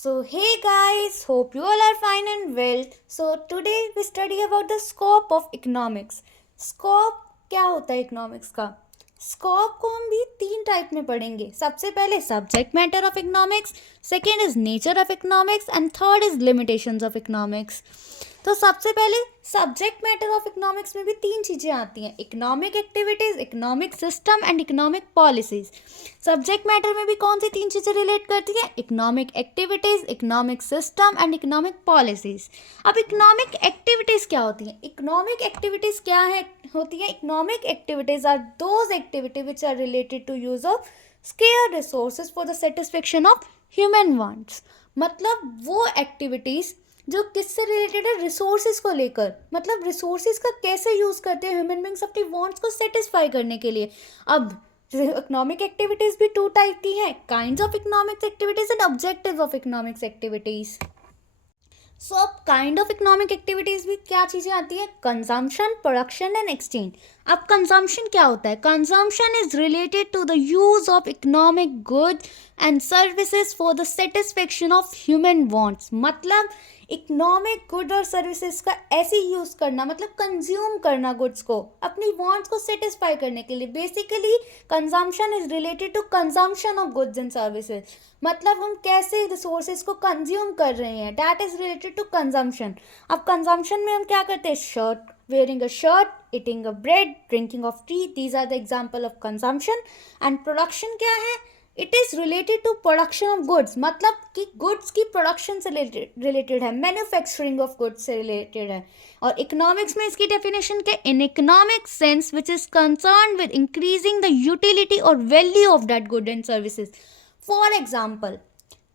So, hey guys, hope you all are fine and well. So, today we study about the scope of economics. Scope क्या होता है economics का? Scope को हम भी तीन टाइप में पढ़ेंगे. सबसे पहले subject matter of economics, second is nature of economics and third is limitations of economics. तो सबसे पहले सब्जेक्ट मैटर ऑफ इकोनॉमिक्स में भी तीन चीज़ें आती हैं: economic activities, economic system and economic policies. Subject matter में भी कौन सी तीन चीज़ें रिलेट करती हैं? Economic activities, economic system and economic policies. अब इकोनॉमिक एक्टिविटीज़ क्या होती हैं? इकोनॉमिक एक्टिविटीज़ क्या है होती हैं? Economic activities are those activity which are related to use of scarce resources for the satisfaction of human wants. मतलब वो एक्टिविटीज़ जो किससे रिलेटेड है? रिसोर्सेज को लेकर. मतलब रिसोर्सेज का कैसे यूज़ करते हैं ह्यूमन बींग्स अपनी वांट्स को सेटिस्फाई करने के लिए. अब इकोनॉमिक एक्टिविटीज़ भी टू टाइप की हैं: kinds of economic activities and objectives of economics activities. So अब काइंड ऑफ इकोनॉमिक एक्टिविटीज़ भी क्या चीज़ें आती हैं? Consumption, production and exchange. अब कंजम्पशन क्या होता है? Consumption is related to the use of economic goods and services for the satisfaction of human wants. मतलब इकोनॉमिक गुड और सर्विसेज का ऐसे यूज़ करना, मतलब कंज्यूम करना गुड्स को अपनी वांट्स को सेटिस्फाई करने के लिए. Basically consumption is related to consumption of goods and services. मतलब हम कैसे रिसोर्सेज को कंज्यूम कर रहे हैं, that is related to consumption. अब कंजम्पशन में हम क्या करते हैं? Shirt, wearing a shirt, eating a bread, drinking of tea, these are the example of consumption. And production क्या है? It is related to production of goods. मतलब कि goods की production से related है, manufacturing of goods से related है. और economics में इसकी definition क्या? In economic sense which is concerned with increasing the utility or value of that good and services. For example,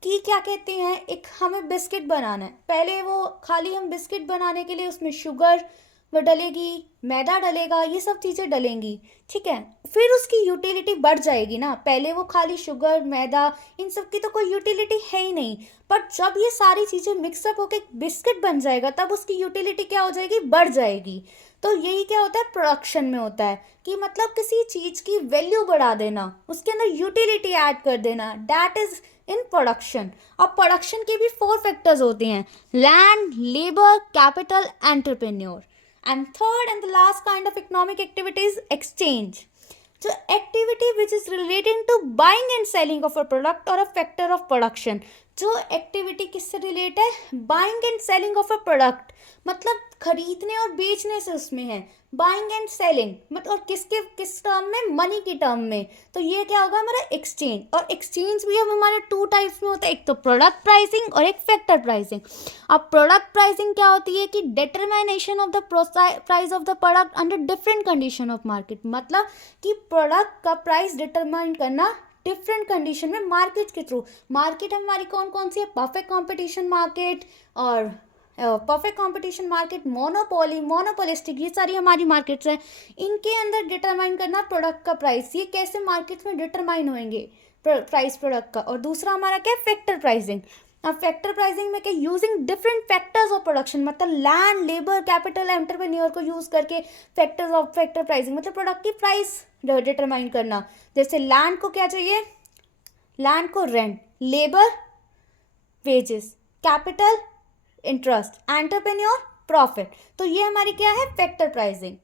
कि क्या कहते हैं, एक हमें बिस्किट बनाना है. पहले वो खाली हम बिस्किट बनाने के लिए उसमें शुगर वो डलेगी, मैदा डलेगा, ये सब चीज़ें डलेंगी, ठीक है. फिर उसकी यूटिलिटी बढ़ जाएगी ना. पहले वो खाली शुगर, मैदा, इन सब की तो कोई यूटिलिटी है ही नहीं. पर जब ये सारी चीज़ें मिक्सअप होकर बिस्किट बन जाएगा तब उसकी यूटिलिटी क्या हो जाएगी? बढ़ जाएगी. तो यही क्या होता है? प्रोडक्शन में होता है कि मतलब किसी चीज़ की वैल्यू बढ़ा देना, उसके अंदर यूटिलिटी ऐड कर देना, दैट इज इन प्रोडक्शन. अब प्रोडक्शन के भी 4 फैक्टर्स होते हैं: land, labour, capital, entrepreneur. And third and the last kind of economic activity is exchange. So activity which is related to buying and selling of a product or a factor of production. जो activity किससे relate है? Buying and selling of a product. मतलब खरीदने और बेचने से उसमें है. बाइंग एंड सेलिंग मतलब और किस टर्म में? मनी की टर्म में. तो ये क्या होगा? हमारा एक्सचेंज. और एक्सचेंज भी हम हमारे 2 टाइप्स में होता है, एक तो प्रोडक्ट प्राइसिंग और एक फैक्टर प्राइसिंग. अब प्रोडक्ट प्राइसिंग क्या होती है? कि determination of the price of the product under different condition of market. मतलब कि प्रोडक्ट का प्राइस डिटरमाइन करना डिफरेंट कंडीशन में मार्केट के थ्रू. मार्केट हमारी कौन कौन सी है? परफेक्ट कंपटीशन मार्केट और perfect competition market, monopoly, monopolistic, ये सारी हमारी मार्केट्स हैं. इनके अंदर डिटरमाइन करना प्रोडक्ट का प्राइस. ये कैसे मार्केट्स में डिटरमाइन होंगे प्राइस प्रोडक्ट का? और दूसरा हमारा क्या है? Factor pricing. अब फैक्टर प्राइसिंग में क्या? Using different factors of production. मतलब लैंड, लेबर, कैपिटल, एंटरप्रेन्योर को यूज करके फैक्टर्स ऑफ फैक्टर प्राइसिंग मतलब प्रोडक्ट की प्राइस डिटरमाइन करना. जैसे लैंड को क्या चाहिए? लैंड को rent, labour wages, capital interest, entrepreneur profit. तो ये हमारी क्या है? Factor pricing.